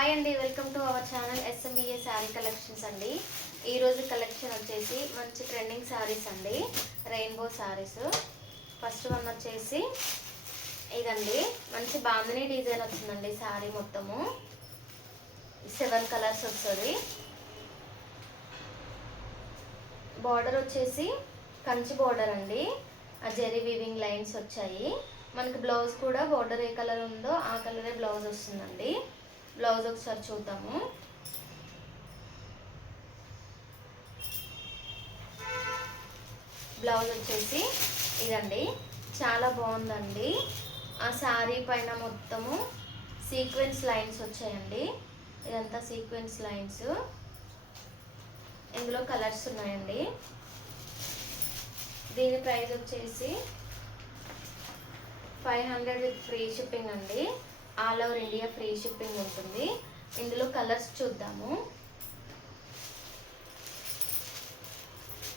Hi అండి, welcome to our channel SMVA sari collections అండి. ఈరోజు కలెక్షన్ వచ్చేసి మంచి ట్రెండింగ్ శారీస్ అండి, రెయిన్బో శారీస్. ఫస్ట్ వన్ వచ్చేసి ఇదండి, మంచి బాందినీ డిజైన్ వచ్చిందండి. శారీ మొత్తము 7 కలర్స్ వస్తుంది. బార్డర్ వచ్చేసి కంచి బార్డర్ అండి, ఆ జెరీ వీవింగ్ లైన్స్ వచ్చాయి. మనకి బ్లౌజ్ కూడా బార్డర్ ఏ కలర్ ఉందో ఆ కలరే బ్లౌజ్ వస్తుందండి. బ్లౌజ్ ఒకసారి చూద్దాము. బ్లౌజ్ వచ్చేసి ఇదండి, చాలా బాగుందండి. ఆ శారీ పైన మొత్తము సీక్వెన్స్ లైన్స్ వచ్చాయండి. ఇదంతా సీక్వెన్స్ లైన్స్. ఇందులో కలర్స్ ఉన్నాయండి. దీని ప్రైస్ వచ్చేసి 500 విత్ ఫ్రీ షిప్పింగ్ అండి. All over India free shipping ఉంటుంది. ఇందులో కలర్స్ చూద్దాము.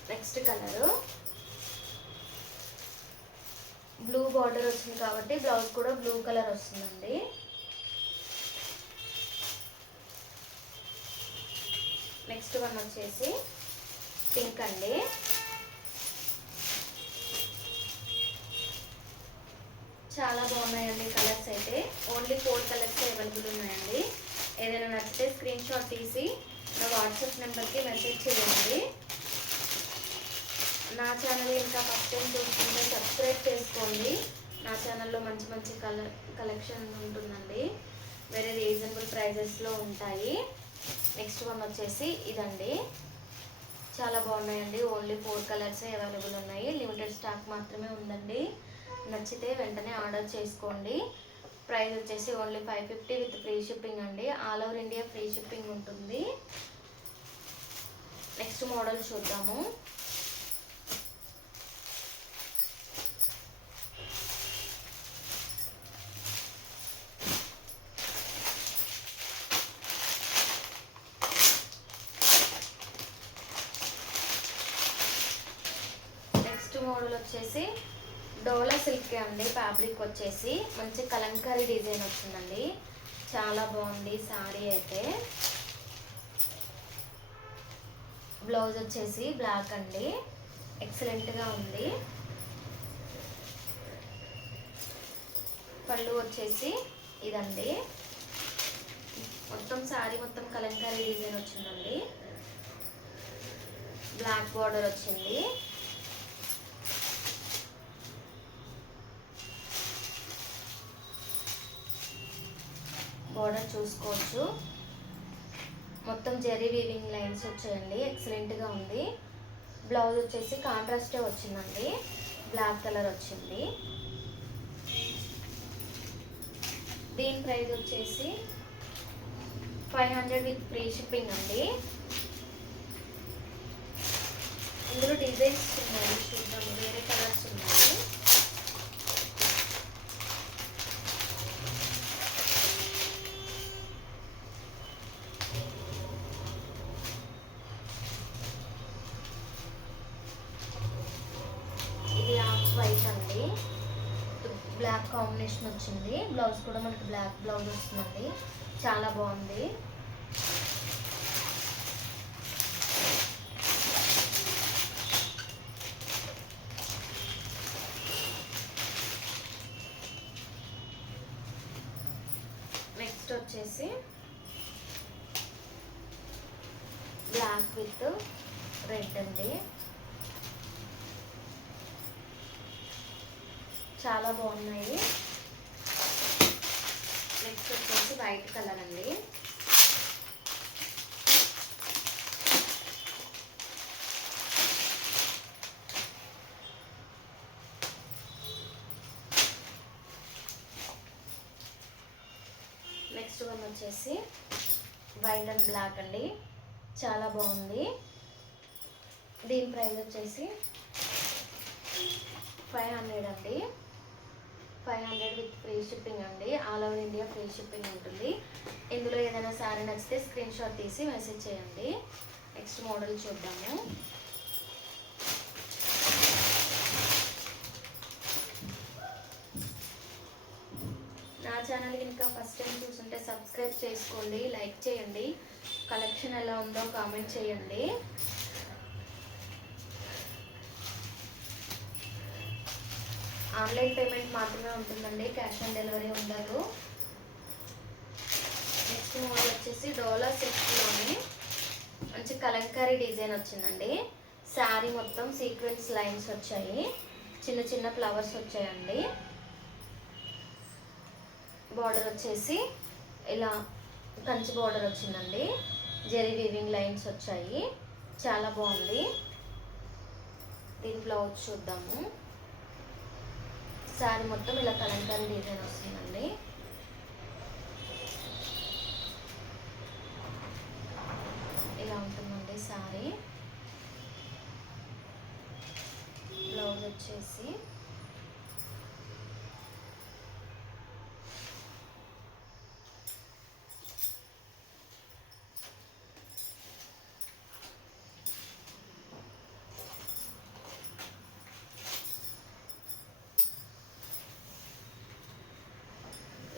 నెక్స్ట్ కలరు బ్లూ బార్డర్ వచ్చింది కాబట్టి బ్లౌజ్ కూడా బ్లూ కలర్ వస్తుందండి. నెక్స్ట్ వన్ వచ్చేసి పింక్ అండి. చాలా బాగున్నాయండి కలర్స్ అయితే. ఓన్లీ 4 కలర్స్ అవైలబుల్ ఉన్నాయండి. ఏదైనా నచ్చితే స్క్రీన్ షాట్ తీసి నా వాట్సాప్ నెంబర్కి మెసేజ్ చేయండి. నా ఛానల్ ఇంకా ఫస్ట్ టైం చూస్తుంటే సబ్స్క్రైబ్ చేసుకోండి. నా ఛానల్లో మంచి మంచి కలెక్షన్ ఉంటుందండి. వేరే రీజనబుల్ ప్రైజెస్లో ఉంటాయి. నెక్స్ట్ వన్ వచ్చేసి ఇదండి, చాలా బాగున్నాయండి. ఓన్లీ 4 కలర్సే అవైలబుల్ ఉన్నాయి. లిమిటెడ్ స్టాక్ మాత్రమే ఉందండి. నచ్చితే వెంటనే ఆర్డర్ చేసుకోండి. ప్రైస్ వచ్చేసి ఓన్లీ 550 విత్ ఫ్రీ షిప్పింగ్ అండి. All over India free shipping ఉంటుంది. నెక్స్ట్ మోడల్ చూద్దాము. నెక్స్ట్ మోడల్ వచ్చేసి డోలా సిల్క్ అండి. ఫ్యాబ్రిక్ వచ్చేసి మంచి కలంకారీ డిజైన్ వచ్చిందండి. చాలా బాగుంది శారీ అయితే. బ్లౌజ్ వచ్చేసి బ్లాక్ అండి, ఎక్సలెంట్గా ఉంది. పళ్ళు వచ్చేసి ఇదండి, మొత్తం శారీ మొత్తం కలంకారీ డిజైన్ వచ్చిందండి. బ్లాక్ బార్డర్ వచ్చింది. బార్డర్ చూసుకోవచ్చు. మొత్తం జెరీ వీవింగ్ లైన్స్ వచ్చాయండి. ఎక్సలెంట్గా ఉంది. బ్లౌజ్ వచ్చేసి కాంట్రాస్టే వచ్చిందండి, బ్లాక్ కలర్ వచ్చింది. దీని ప్రైస్ వచ్చేసి 500 విత్ ఫ్రీ షిప్పింగ్ అండి. ఇందులో డిజైన్స్ ఉన్నాయి, చూద్దాం. వేరే కలర్స్ ఉన్నాయి. వైట్ అండి, బ్లాక్ కాంబినేషన్ వచ్చింది. బ్లౌజ్ కూడా మనకి బ్లాక్ బ్లౌజ్ వస్తుందండి. చాలా బాగుంది. నెక్స్ట్ వచ్చేసి బ్లాక్ విత్ రెడ్ అండి. చాలా బాగున్నాయి. నెక్స్ట్ వచ్చేసి వైట్ కలర్ అండి. నెక్స్ట్ వన్ వచ్చేసి వైట్ అండ్ బ్లాక్ అండి. చాలా బాగుంది. దీని ప్రైస్ వచ్చేసి 500 అండి. 500 విత్ ఫ్రీ షిప్పింగ్ అండి. All over India free shipping ఉంటుంది. ఇందులో ఏదైనా శారీ నచ్చితే స్క్రీన్ షాట్ తీసి మెసేజ్ చేయండి. నెక్స్ట్ మోడల్ చూద్దాము. నా ఛానల్కి ఇంకా ఇంకా ఫస్ట్ టైం చూస్తుంటే సబ్స్క్రైబ్ చేసుకోండి, లైక్ చేయండి, కలెక్షన్ ఎలా ఉందో కామెంట్ చేయండి. ఆన్లైన్ పేమెంట్ మాత్రమే ఉంటుందండి, క్యాష్ ఆన్ డెలివరీ ఉండదు. నెక్స్ట్ మోడల్ వచ్చేసి డోలా సెట్లోనే మంచి కలంకారీ డిజైన్ వచ్చిందండి. శారీ మొత్తం సీక్వెన్స్ లైన్స్ వచ్చాయి, చిన్న చిన్న ఫ్లవర్స్ వచ్చాయండి. బార్డర్ వచ్చేసి ఇలా కంచి బార్డర్ వచ్చిందండి, జెరీ వీవింగ్ లైన్స్ వచ్చాయి, చాలా బాగుంది. దీని బ్లౌజ్ చూద్దాము. శారీ మొత్తం ఇలా కలంకారీ డిజైన్ వస్తుందండి. ఇలా ఉంటుందండి శారీ. బ్లౌజ్ వచ్చేసి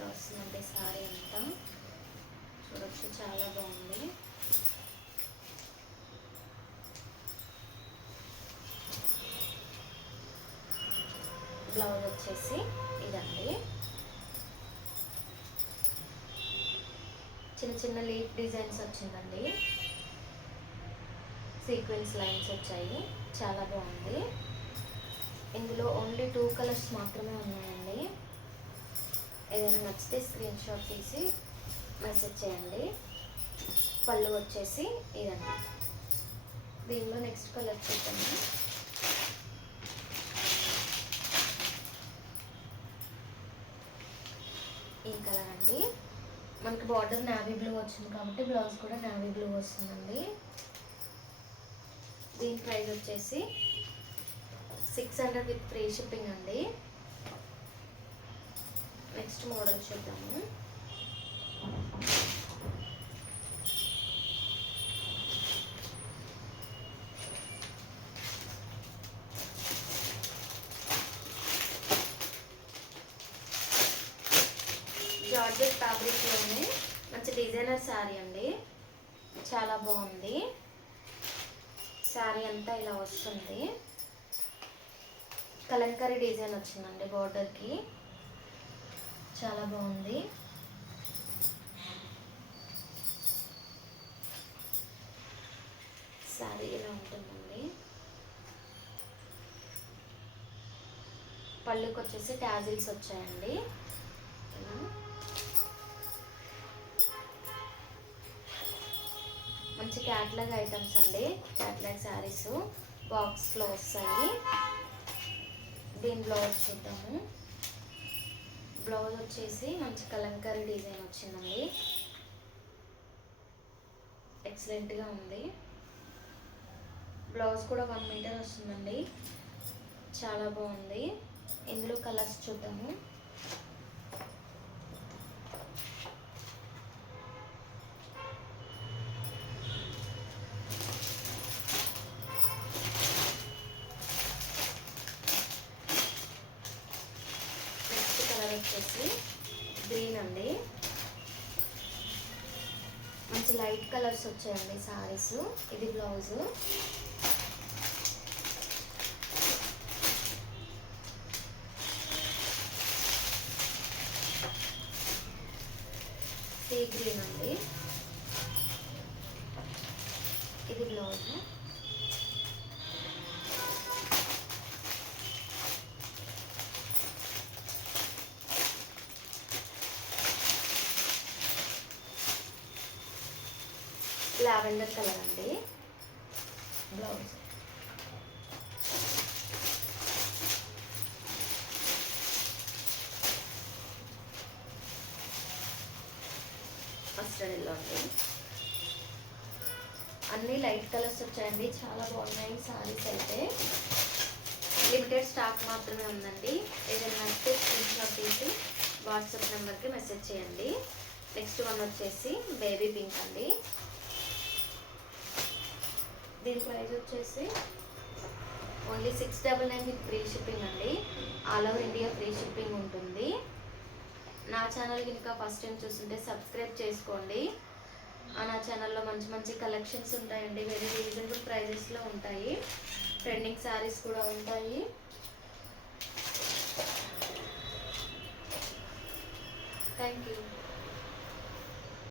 వస్తుందండి. శారీ అంతా చూడొచ్చు, చాలా బాగుంది. బ్లౌజ్ వచ్చేసి ఇదండి, చిన్న చిన్న లీఫ్ డిజైన్స్ వచ్చిందండి, సీక్వెన్స్ లైన్స్ వచ్చాయి, చాలా బాగుంది. ఇందులో ఓన్లీ 2 కలర్స్ మాత్రమే ఉన్నాయండి. ఏదైనా నచ్చితే స్క్రీన్ షాట్ తీసి మెసేజ్ చేయండి. పళ్ళు వచ్చేసి ఇదండి. దీనిలో నెక్స్ట్ కలర్ చూద్దాము. ఈ కలర్ అండి. మనకి బార్డర్ నావీ బ్లూ వచ్చింది కాబట్టి బ్లౌజ్ కూడా నావీ బ్లూ వస్తుందండి. దీని ప్రైస్ వచ్చేసి 600 విత్ ఫ్రీ షిప్పింగ్ అండి. నెక్స్ట్ మోడల్ చూద్దాము. జార్జెట్ ఫ్యాబ్రిక్లోనే మంచి డిజైనర్ శారీ అండి, చాలా బాగుంది. శారీ అంతా ఇలా వస్తుంది, కలంకారీ డిజైన్ వచ్చిందండి బార్డర్కి, చాలా బాగుంది. శారీ ఇలా ఉంటుందండి. పళ్ళుకి వచ్చేసి టాజిల్స్ వచ్చాయండి. మంచి క్యాట్లాగ్ ఐటమ్స్ అండి, క్యాట్లాగ్ శారీస్ బాక్స్లో వస్తాయి. దీని బ్లౌజ్ చూద్దాము. బ్లౌజ్ వచ్చేసి మంచి కలంకారీ డిజైన్ వచ్చిందండి, ఎక్సలెంట్గా ఉంది. బ్లౌజ్ కూడా 1 మీటర్ వస్తుందండి, చాలా బాగుంది. ఇందులో కలర్స్ చూద్దాము. వచ్చేసి గ్రీన్ అండి, మంచి లైట్ కలర్స్ వచ్చాయండి సారీస్. ఇది బ్లౌజ్. సీ గ్రీన్ అండి, ఇది బ్లౌజ్. లావెండర్ కలర్ అండి, బ్లౌజ్. మస్టర్డ్ ఎల్లో అండి. అన్ని లైట్ కలర్స్ వచ్చాయండి, చాలా బాగున్నాయి సారీస్. అయితే లిమిటెడ్ స్టాక్ మాత్రమే ఉందండి. ఏదైనా నచ్చితే స్క్రీన్ షాట్ తీసి వాట్సాప్ నెంబర్కి మెసేజ్ చేయండి. నెక్స్ట్ వన్ వచ్చేసి బేబీ పింక్ అండి. దీని ప్రైస్ వచ్చేసి ఓన్లీ 699 విత్ ఫ్రీ షిప్పింగ్ అండి. All over India free shipping ఉంటుంది. నా ఛానల్ కనుక ఫస్ట్ టైం చూస్తుంటే సబ్స్క్రైబ్ చేసుకోండి. నా ఛానల్లో మంచి మంచి కలెక్షన్స్ ఉంటాయండి, వెరీ రీజనబుల్ ప్రైజెస్లో ఉంటాయి. ట్రెండింగ్ శారీస్ కూడా ఉంటాయి. Thank you.